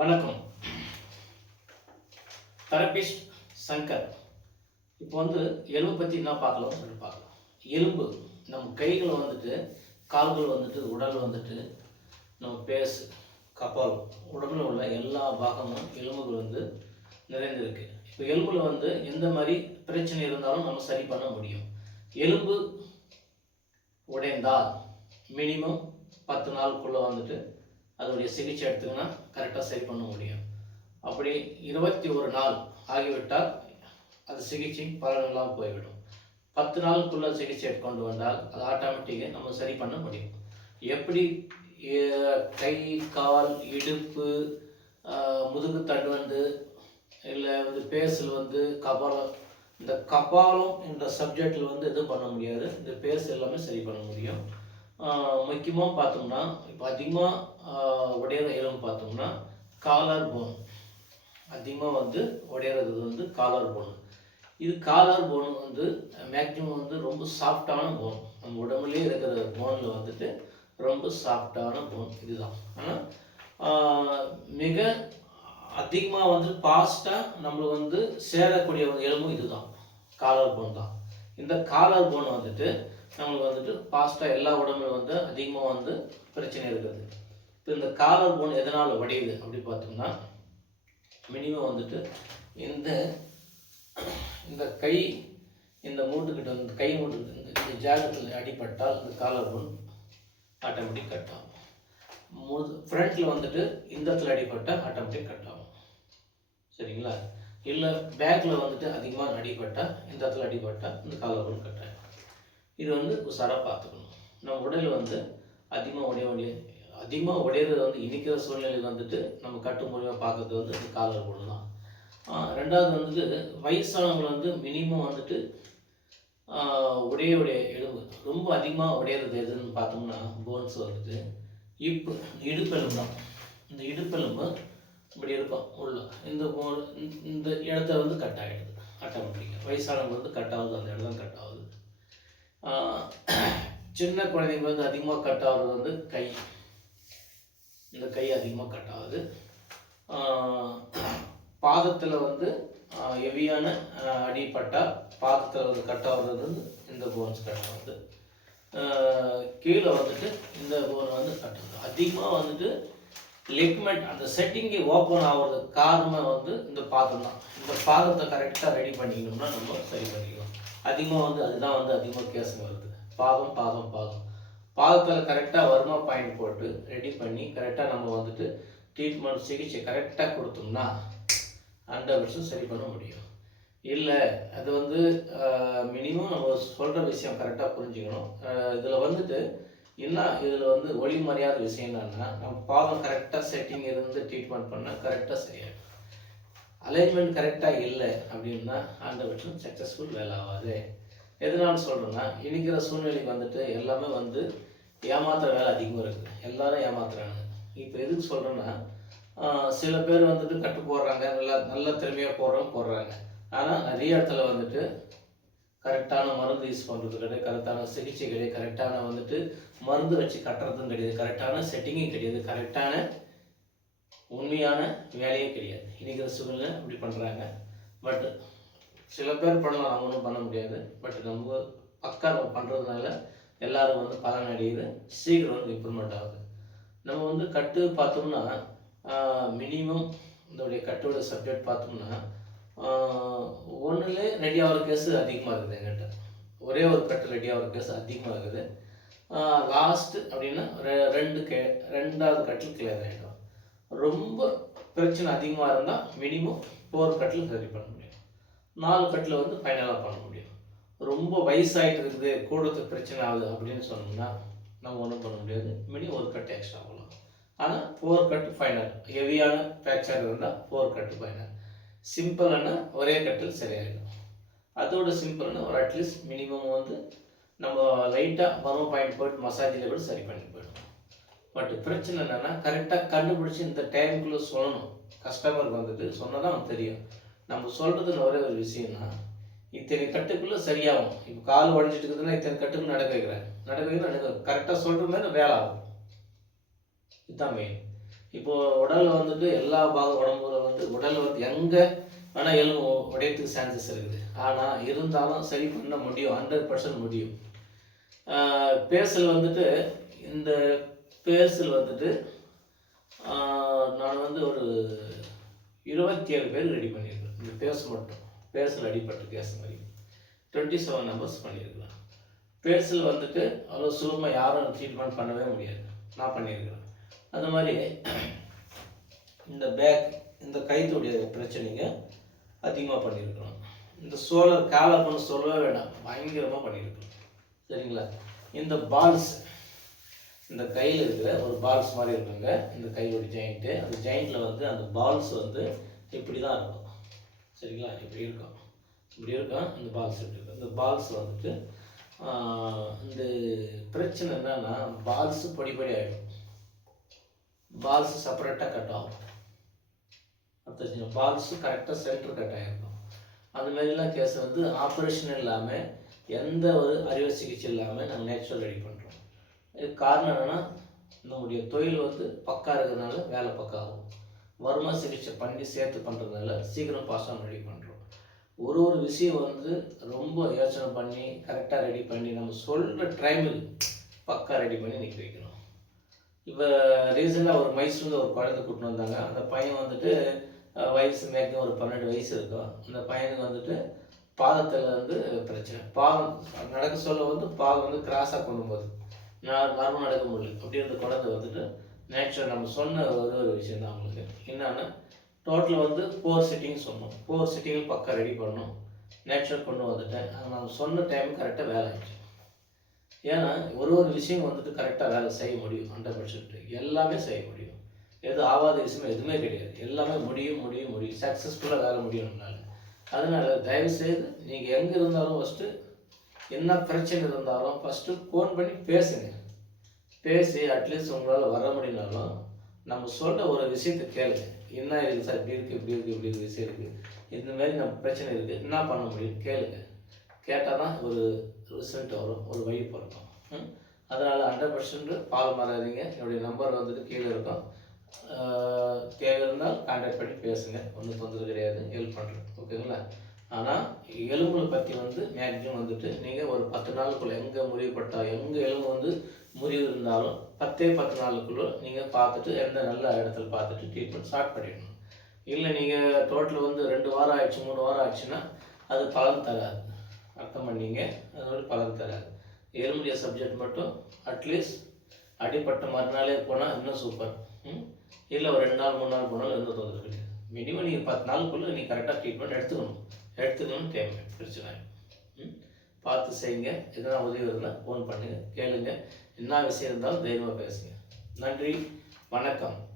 வணக்கம். தெரபிஸ்ட் சங்கர். இப்போ வந்து எலும்பு பற்றி என்ன பார்க்கலாம் சொல்லி பார்க்கலாம். எலும்பு நம்ம கைகள் வந்துட்டு கால்கள் வந்துட்டு உடல் வந்துட்டு நம்ம பேஸ் கபால் உடம்புல உள்ள எல்லா பாகமும் எலும்புகள் வந்து நிறைந்திருக்கு. இப்போ எலும்புல வந்து எந்த மாதிரி பிரச்சனை இருந்தாலும் நம்ம சரி பண்ண முடியும். எலும்பு உடைந்தால் மினிமம் பத்து நாளுக்குள்ளே வந்துட்டு அதோடைய சிகிச்சை எடுத்துக்கினா கரெக்டாக சரி பண்ண முடியும். அப்படி இருபத்தி ஒரு நாள் ஆகிவிட்டால் அது சிகிச்சை பலனெல்லாம் போய்விடும். பத்து நாளுக்குள்ள சிகிச்சை எடுத்துக்கொண்டு வந்தால் அது ஆட்டோமேட்டிக்காக நம்ம சரி பண்ண முடியும். எப்படி கை கால் இடுப்பு முதுகு தண்டு வந்து இல்லை வந்து பேசல் வந்து கபாலம் இந்த கபாலம் என்ற சப்ஜெக்டில் வந்து எதுவும் பண்ண முடியாது. இந்த பேஸ் எல்லாமே சரி பண்ண முடியும். முக்கியமாக பார்த்தோம்னா இப்போ அதிகமாக உடையிற இடம் பார்த்தோம்னா காலர் போன் அதிகமாக வந்து உடையிறது வந்து காலர் போன் இது காலர் போன் வந்து மேக்ஸிமம் வந்து ரொம்ப சாஃப்டான போன் நம்ம உடம்புலேயே இருக்கிற போனில் வந்துட்டு ரொம்ப சாஃப்டான போன் இதுதான். ஆனால் மிக அதிகமாக வந்து ஃபாஸ்ட்டாக நம்மளுக்கு வந்து சேரக்கூடிய ஒரு எலும்பும் இதுதான். காலர் போன் தான். இந்த காலர் போன் வந்துட்டு நம்மளுக்கு வந்துட்டு ஃபாஸ்ட்டாக எல்லா உடம்புல வந்து அதிகமாக வந்து பிரச்சனை இருக்குது. இப்போ இந்த காலர் போன் எதனால் உடையுது அப்படி பார்த்தோம்னா மினிமம் வந்துட்டு இந்த இந்த கை இந்த மூட்டுக்கிட்ட இந்த கை மூட்டுக்கிட்ட இந்த இந்த ஜாகத்தில் அடிபட்டால் இந்த காலர் போன் ஆட்டோமேட்டிக் கட் ஆகும். முது ஃப்ரண்ட்டில் வந்துட்டு இந்த இடத்துல அடிப்பட்டால் ஆட்டோமேட்டிக் கட் ஆகும். சரிங்களா? இல்லை பேக்கில் வந்துட்டு அதிகமாக அடிபட்டால் இந்த இடத்துல அடிபட்டால் இந்த காலர் போன் கட் ஆகும். இது வந்து உஷாராக பார்த்துக்கணும். நம்ம உடல் வந்து அதிகமாக உடைய வேண்டிய அதிகமாக உடையிறது வந்து இன்றைக்கிற சூழ்நிலையில் வந்துட்டு நம்ம கட்டு மூலியமாக பார்க்கறது வந்து இந்த காலர் போடு தான். ரெண்டாவது வந்துட்டு வயசானவங்க வந்து மினிமம் வந்துட்டு உடைய உடைய எலும்பு ரொம்ப அதிகமாக உடையிறது எதுன்னு பார்த்தோம்னா போன்ஸ் வந்துட்டு இப்பு இடுப்பெலும்பு தான். இந்த இடுப்பெலும்பு இப்படி இருக்கும் உள்ள இந்த இந்த- இந்த இடத்த வந்து கட் ஆகிடுது ஆட்டோமேட்டிக்காக வயசானவங்க வந்து கட் ஆகுது அந்த இடம் கட் ஆகுது. சின்ன குழந்தைங்க வந்து அதிகமாக கட் ஆகுறது வந்து கை இந்த கை அதிகமாக கட் ஆகுது. பாதத்தில் வந்து ஹெவியான அடிப்பட்டால் பாதத்தில் வந்து கட் ஆகுறது வந்து இந்த போன்ஸ் கட் ஆகுது. கீழே வந்துட்டு இந்த போன் வந்து கட் ஆகுது. அதிகமாக வந்துட்டு லிக்மெண்ட் அந்த செட்டிங்கை ஓப்பன் ஆகுறதுக்கு காரணமே வந்து இந்த பாதம் தான். இந்த பாதத்தை கரெக்டாக ரெடி பண்ணிக்கணும்னா நம்ம சரி பண்ணிக்கலாம். அதிகமாக வந்து அதுதான் வந்து அதிகமாக கேஸ் வருது. பாதம் பாதம் பாதம். பாதத்தில் கரெக்டாக வருமா பாயிண்ட் போட்டு ரெடி பண்ணி கரெக்டாக நம்ம வந்துட்டு ட்ரீட்மெண்ட் சிகிச்சை கரெக்டாக கொடுத்தோம்னா ஹண்ட்ரட் பர்சன்ட் சரி பண்ண முடியும். இல்லை அது வந்து மினிமம் நம்ம சொல்கிற விஷயம் கரெக்டாக புரிஞ்சுக்கணும். இதில் வந்துட்டு என்ன இதில் வந்து ஒளி மறையாத விஷயம் என்னன்னா நம்ம பாதம் கரெக்டாக செட்டிங் இருந்து ட்ரீட்மெண்ட் பண்ணால் கரெக்டாக சரியாகும் அலைன்மெண்ட் கரெக்டாக இல்லை அப்படின்னா ஹண்ட்ரட் பர்சன்ட் சக்ஸஸ்ஃபுல் வேலை ஆகாது. எதனால சொல்கிறேன்னா இனிக்கிற சூழ்நிலைக்கு வந்துட்டு எல்லாமே வந்து ஏமாத்துற வேலை அதிகமாக இருக்குது எல்லாரும் ஏமாத்துறாங்க. இப்போ எதுக்கு சொல்கிறேன்னா சில பேர் வந்துட்டு கட்டு போடுறாங்க நல்லா நல்ல திறமையாக போடுறோம் போடுறாங்க. ஆனால் நிறைய இடத்துல வந்துட்டு கரெக்டான மருந்து யூஸ் பண்ணுறது கிடையாது கரெக்டான சிகிச்சை கிடையாது கரெக்டான வந்துட்டு மருந்து வச்சு கட்டுறதும் கிடையாது கரெக்டான செட்டிங்கும் கிடையாது கரெக்டான உண்மையான வேலையும் கிடையாது. இன்றைக்கிற சூழ்நிலை அப்படி பண்ணுறாங்க பட் சில பேர் பண்ணலாம் நம்ம ஒன்றும் பண்ண முடியாது. பட் நம்ம பக்கா நம்ம பண்ணுறதுனால எல்லாரும் வந்து பலன் அடையுது. சீக்கிரம் வந்து இம்ப்ரூவ்மெண்ட் ஆகுது. நம்ம வந்து கட்டு பார்த்தோம்னா மினிமம் இதோடைய கட்டோட சப்ஜெக்ட் பார்த்தோம்னா ஒன்றுலே ரெடி ஆகிற கேஸ் அதிகமாக இருக்குது எங்கிட்ட ஒரே ஒரு கட்டு ரெடி ஆகிற கேஸ் அதிகமாக இருக்குது. லாஸ்ட்டு அப்படின்னா ரெ- ரெண்டு கே ரெண்டாவது கட்டில் கிளியர் ஆகிடும் ரொம்ப பிரச்சனை அதிகமாக இருந்தால் மினிமம் ஃபோர் கட்டில் சரி பண்ணணும். நாலு கட்டில் வந்து ஃபைனலாக பண்ண முடியும். ரொம்ப வயசாகிட்டு இருக்குது கூடத்துக்கு பிரச்சனை ஆகுது அப்படின்னு சொன்னோம்னா நம்ம ஒன்றும் பண்ண முடியாது. மினி ஒரு கட்டு எக்ஸ்ட்ரா போகலாம் ஆனால் ஃபோர் கட்டு ஃபைனல் ஹெவியான ஃப்ராக்சர் இருந்தால் ஃபோர் கட்டு ஃபைனல் சிம்பிளான ஒரே கட்டில் சரியாயிடும். அதோட சிம்பிள்னா ஒரு அட்லீஸ்ட் மினிமம் வந்து நம்ம லைட்டாக மர்ம பாயிண்ட் போயிட்டு மசாஜில் கூட சரி பண்ணி போயிடும் பட் பிரச்சனை என்னென்னா கரெக்டாக கண்டுபிடிச்சி இந்த டைமுக்குள்ளே சொல்லணும். கஸ்டமருக்கு வந்துட்டு சொன்னால் தான் தெரியும். நம்ம சொல்கிறதுல ஒரே ஒரு விஷயம்னா இத்தனை கட்டுக்குள்ளே சரியாகும். இப்போ கால் உடஞ்சிட்டு இருக்குதுன்னா இத்தனை கட்டுக்குள்ள நடக்க வைக்கிறேன். நடக்க வைக்கிறேன் எனக்கு கரெக்டாக சொல்கிற மாதிரி வேலை ஆகும். இதுதான் மெயின் இப்போது உடலில் வந்துட்டு எல்லா பாகம் உடம்புல வந்து உடலில் வந்து எங்கே ஆனால் எலும்பு உடையத்துக்கு சான்சஸ் இருக்குது. ஆனால் இருந்தாலும் சரி பண்ண முடியும். ஹண்ட்ரட் பர்சன்ட் முடியும். பேசல் வந்துட்டு இந்த பேசல் வந்துட்டு நான் வந்து ஒரு இருபத்தி ஏழு பேர் ரெடி பண்ணியிருக்கேன். இந்த பேஸ் மட்டும் பேசல் அடிப்பட்டு கேஸ் மாதிரி. டுவெண்ட்டி செவன் நம்பர்ஸ் பண்ணியிருக்கலாம் பேசல் வந்துட்டு அவ்வளோ சுலபமாக யாரும் ட்ரீட்மெண்ட் பண்ணவே முடியாது. நான் பண்ணியிருக்கிறேன் அந்த மாதிரி இந்த பேக் இந்த கைத்துடைய பிரச்சனைங்க அதிகமாக பண்ணியிருக்கிறோம் இந்த சோழர் காலப்பன்னு சொல்லவே வேண்டாம் பயங்கரமாக பண்ணியிருக்கிறோம் சரிங்களா? இந்த பால்ஸ் இந்த கையில் இருக்கிற ஒரு பால்ஸ் மாதிரி இருக்குங்க. இந்த கையோட ஜாயிண்ட்டு அந்த ஜாயிண்ட்டில் வந்து அந்த பால்ஸ் வந்து இப்படி தான் இருக்கும். சரிங்களா? இப்படி இருக்கும் இப்படி இருக்கும் இந்த பால்ஸ் இருக்கும் இந்த பால்ஸ் வந்துட்டு இந்த பிரச்சனை என்னன்னா பால்ஸ் படிப்படி ஆகிடும் பால்ஸ் செப்பரேட்டாக கட் ஆகும். அடுத்த பால்ஸ் கரெக்டாக சென்டர் கட் ஆகிருக்கும் அந்த மாதிரிலாம் கேஸ் வந்து ஆப்ரேஷன் இல்லாமல் எந்த ஒரு அறுவை சிகிச்சை இல்லாமல் நாங்கள் நேச்சுரல் ரெடி பண்ணுறோம் இதுக்கு காரணம் என்னென்னா நம்முடைய தொழில் வந்து பக்கா இருக்கிறதுனால வேலை பக்கம் ஆகும் வருமா சிகிச்சை பண்ணி சேர்த்து பண்ணுறதுனால சீக்கிரம் பாஸ் ஆன் ரெடி பண்ணுறோம் ஒரு ஒரு விஷயம் வந்து ரொம்ப யோசனை பண்ணி கரெக்டாக ரெடி பண்ணி நம்ம சொல்கிற டைமில் பக்கா ரெடி பண்ணி நிற்க வைக்கணும். இப்போ ரீசெண்டாக ஒரு மைசூரில் ஒரு குழந்தை கூட்டின்னு வந்தாங்க. அந்த பையன் வந்துட்டு வயசு மேக்ஸிமம் ஒரு பன்னெண்டு வயசு இருக்கும். அந்த பையனுக்கு வந்துட்டு பாதத்தில் வந்து பிரச்சனை. பாதம் நடக்க சொல்ல வந்து பாதம் வந்து கிராஸாக கொண்டு போகுது நான் நார்மல் நடக்க முடியல. அப்படி குழந்தை வந்துட்டு நேச்சுரல் நம்ம சொன்ன ஒரு ஒரு விஷயம் தான் அவங்களுக்கு என்னென்னா டோட்டல் வந்து ஃபோர் சிட்டிங் சொன்னோம். ஃபோர் சிட்டிங்கும் பக்கம் ரெடி பண்ணோம். நேச்சுரல் கொண்டு வந்துட்டேன். அது நம்ம சொன்ன டைம் கரெக்டாக வேலை ஆயிடுச்சு. ஏன்னா ஒரு ஒரு விஷயம் வந்துட்டு கரெக்டாக வேலை செய்ய முடியும் ஹண்ட்ரட் பர்சன்ட் எல்லாமே செய்ய முடியும். எது ஆகாத விஷயம் எதுவுமே கிடையாது. எல்லாமே முடியும் முடியும் முடியும். சக்ஸஸ்ஃபுல்லாக வேலை முடியும் நம்மளால. அதனால் தயவு செய்து நீங்கள் எங்கே இருந்தாலும் ஃபஸ்ட்டு என்ன பிரச்சனை இருந்தாலும் ஃபஸ்ட்டு ஃபோன் பண்ணி பேசுங்க. பேசி அட்லீஸ்ட் உங்களால் வர முடியலனாலும் நம்ம சொல்கிற ஒரு விஷயத்தை கேளுங்க. என்ன இருக்குது சார் இப்படி இருக்குது இப்படி இருக்குது இப்படி விஷயம் இருக்குது இந்த மாதிரி நம்ம பிரச்சனை இருக்குது என்ன பண்ண முடியும்? கேளுங்க. கேட்டால் தான் ஒரு ரிசல்ட் வரும் ஒரு வழி பிறக்கும் அதனால் ஹண்ட்ரட் பர்சன்ட் ஃபாலோ மாறாதீங்க என்னுடைய நம்பர் வந்துட்டு கீழே இருக்கும். ஆஹ் தேவை இருந்தால் கான்டாக்ட் பண்ணி பேசுங்க. ஒன்றும் தொந்தரவு கிடையாது. ஹெல்ப் பண்ணுறேன் ஓகேங்களா? ஆனால் எலும்புகளை பற்றி வந்து மேக்ஸிமம் வந்துட்டு நீங்கள் ஒரு பத்து நாளுக்குள்ளே எங்கே முடிவுப்பட்டால் எங்கே எலும்பு வந்து முறிவு இருந்தாலும் பத்தே பத்து நாளுக்குள்ளே நீங்கள் பார்த்துட்டு எந்த நல்ல இடத்துல பார்த்துட்டு ட்ரீட்மெண்ட் ஸ்டார்ட் பண்ணிடணும். இல்லை நீங்கள் டோட்டல் வந்து ரெண்டு வாரம் ஆயிடுச்சு மூணு வாரம் ஆயிடுச்சுன்னா அது பலன் தராது. அர்த்தம் பண்ணிங்க? அதோட பலன் தராது. எலும்புடைய சப்ஜெக்ட் மட்டும் அட்லீஸ்ட் அடிப்பட்ட மறுநாளே போனால் இன்னும் சூப்பர் ம்? இல்லை ஒரு ரெண்டு நாள் மூணு நாள் போனாலும் எந்த தொந்தரவு கிடையாது மினிமம் நீங்கள் பத்து நாளுக்குள்ளே நீங்கள் கரெக்டாக ட்ரீட்மெண்ட் எடுத்துக்கணும். எடுத்துக்கணும் தேவை. பிரச்சனை ம்? பார்த்து செய்யுங்க. எதனா உதவி இருந்தால் ஃபோன் பண்ணுங்கள் கேளுங்கள் என்ன விஷயம் இருந்தாலும் தைரியமாக பேசுங்க. நன்றி. வணக்கம்.